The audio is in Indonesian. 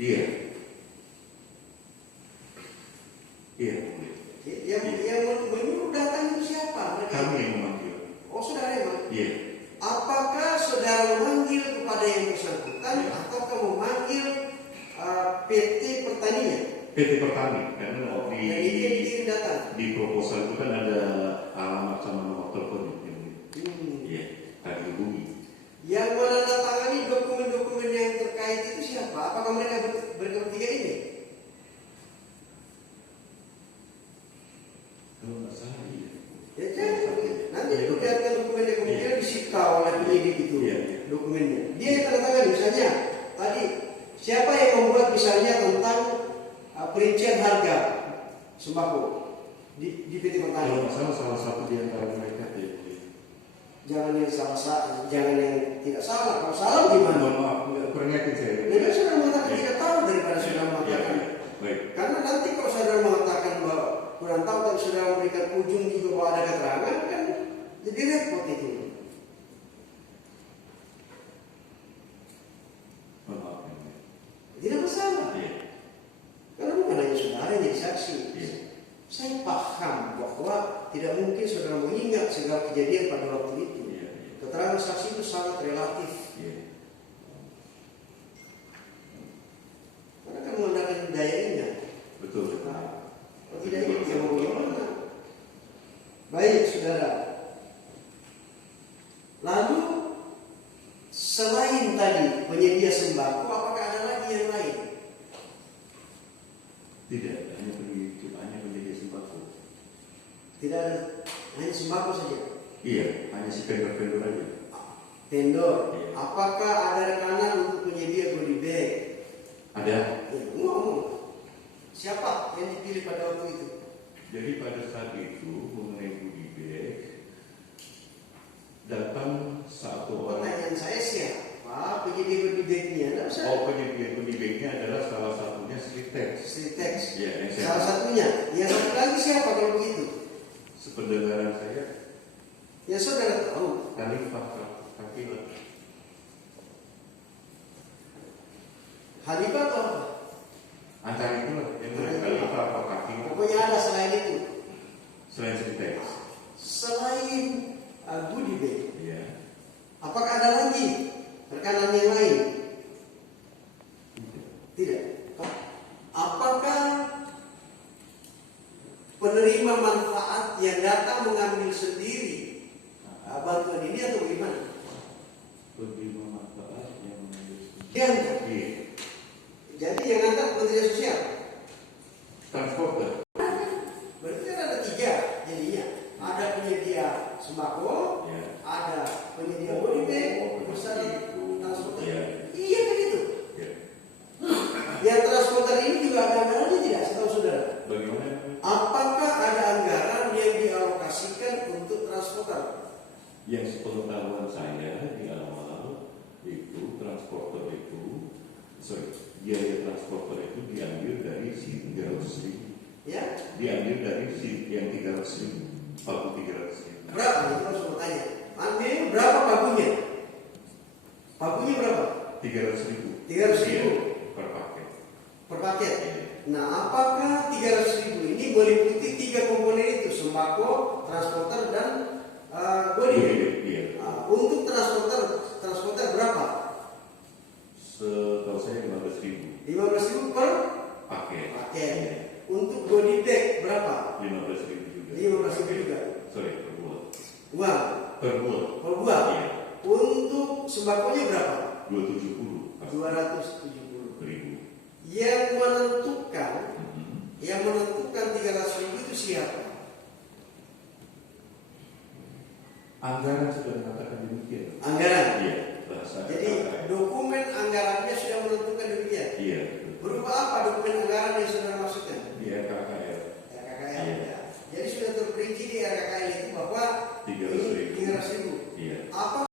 Iya. Iya. Yang menyuruh datang itu siapa? Kami yang memanggil. Oh, saudara yang? Iya. Apakah saudara memanggil kepada yang bersangkutan ataukah memanggil PT Pertanian? PT Pertani, karena di proposal itu kan ada alamat sama nomor telepon. Iya, kami hubungi. Yang menandatangani dokumen-dokumen yang terkait itu siapa? Apakah mereka bertiga ini? Kalau nggak salah, iya. Ya jangan. Nanti lihatkan dokumennya, kemudian disita oleh penyidik itu dokumennya. Dia yang tandatangani, misalnya tadi siapa yang membuat misalnya tentang perincian harga sembako di PT Pertani? Kalau nggak salah, salah satu di antara mereka. Jangan yang salah, jangan yang tidak salah. Kalau salah gimana? Mohon maaf, kurang yakin saya. Lebih sudah mengatakan tidak tahu daripada sudah mengatakan. Baik. Karena nanti kalau saudara mengatakan bahwa kurang tahu tapi sudah memberikan ujung juga bahwa ada keterangan, kan jadi repot itu. Mohon maaf. Tidak masalah. Iya. Karena bukan hanya saudara yang jadi saksi. Iya. Saya paham bahwa tidak mungkin saudara mengingat segala kejadian pada waktu itu. Iya. Keterangan saksi itu sangat relatif. Iya. Karena kan mengandalkan dayanya. Betul. Nah, kalau tidak itu yang mau bagaimana? Baik, saudara. Lalu selain tadi penyedia sembako, apakah ada lagi yang lain? Tidak, hanya penyedia sembako. Tidak ada, hanya sembako saja. Iya, hanya si vendor-vendor aja. Vendor. Iya. Apakah ada rekanan untuk penyedia goodie bag? Ada. Ngomong. Siapa yang dipilih pada waktu itu? Jadi pada saat itu mengenai goodie bag datang satu orang. Pertanyaan saya siapa penyedia goodie bagnya? Penyedia goodie bagnya adalah salah satunya Sritex. Sritex. Iya, salah satunya. Yang satu lagi siapa kalau begitu? Sependengaran saya. Ya saudara tahu. Khalifah Kafila. Khalifah atau apa? Antara itulah yang Khalifah atau Kafila. Pokoknya ada selain itu. Selain Sritex. Selain goodie bag. Iya. Apakah ada lagi rekanan yang lain? Tidak. Apakah penerima manfaat yang datang mengambil sendiri bantuan ini atau bagaimana? Penerima manfaat yang mengambil sendiri. Iya. Jadi yang antar Kementerian Sosial. Transporter. Berarti kan ada tiga jadinya. Ada penyedia sembako, Ya. ada penyedia goodie bag, bersama transporter. Ya. Iya kan itu. Ya. Yang transporter ini juga ada anggarannya tidak, setahu saudara? Bagaimana? Apakah ada anggaran yang dialokasikan untuk transporter? Yang sepengetahuan saya di awal itu biaya transporter itu diambil dari si 300.000. Ya? Diambil dari si yang 300.000, pagu 300.000. Berapa? Itu harus mau tanya. Ambil berapa pagunya? Pagunya berapa? 300.000. 300.000 per paket. per paket. Iya. Nah, apakah 300.000 ini meliputi tiga komponen itu, sembako, transporter, dan goodie bag? Iya. Untuk transporter berapa? Setahu saya 15.000 15.000 per paket. paket. Untuk goodie bag berapa? 15.000 juga. 15.000 juga. Sorry, per bulan. Uang Per bulan. per bulan. Iya. Untuk sembakonya berapa? 270. 270.000. 1.000. Yang menentukan 300.000 itu siapa? Anggaran sudah mengatakan demikian. Anggaran. Iya. Bahasa Jadi dokumen